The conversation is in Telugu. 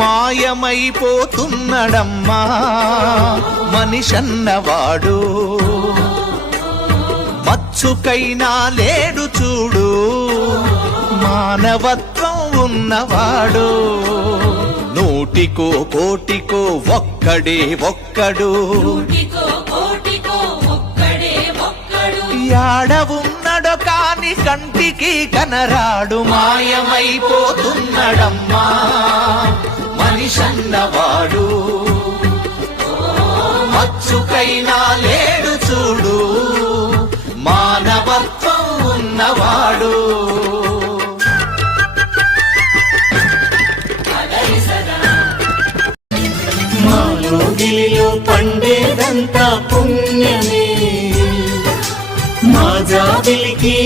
మాయమైపోతున్నడమ్మా మనిషన్నవాడు, మచ్చుకైనా లేడు చూడు మానవత్వం ఉన్నవాడు. నూటికో కోటికో ఒక్కడే ఒక్కడు, యాడవున్నడో కాని కంటికి కనరాడు. మాయమైపోతున్నడమ్మా మనిషన్నవాడు, మచ్చుకైనా లేడు చూడు మానవత్వం ఉన్నవాడు. మాలోగిలిలో పండేదంతా పుణ్యమే, మా జాబిలికి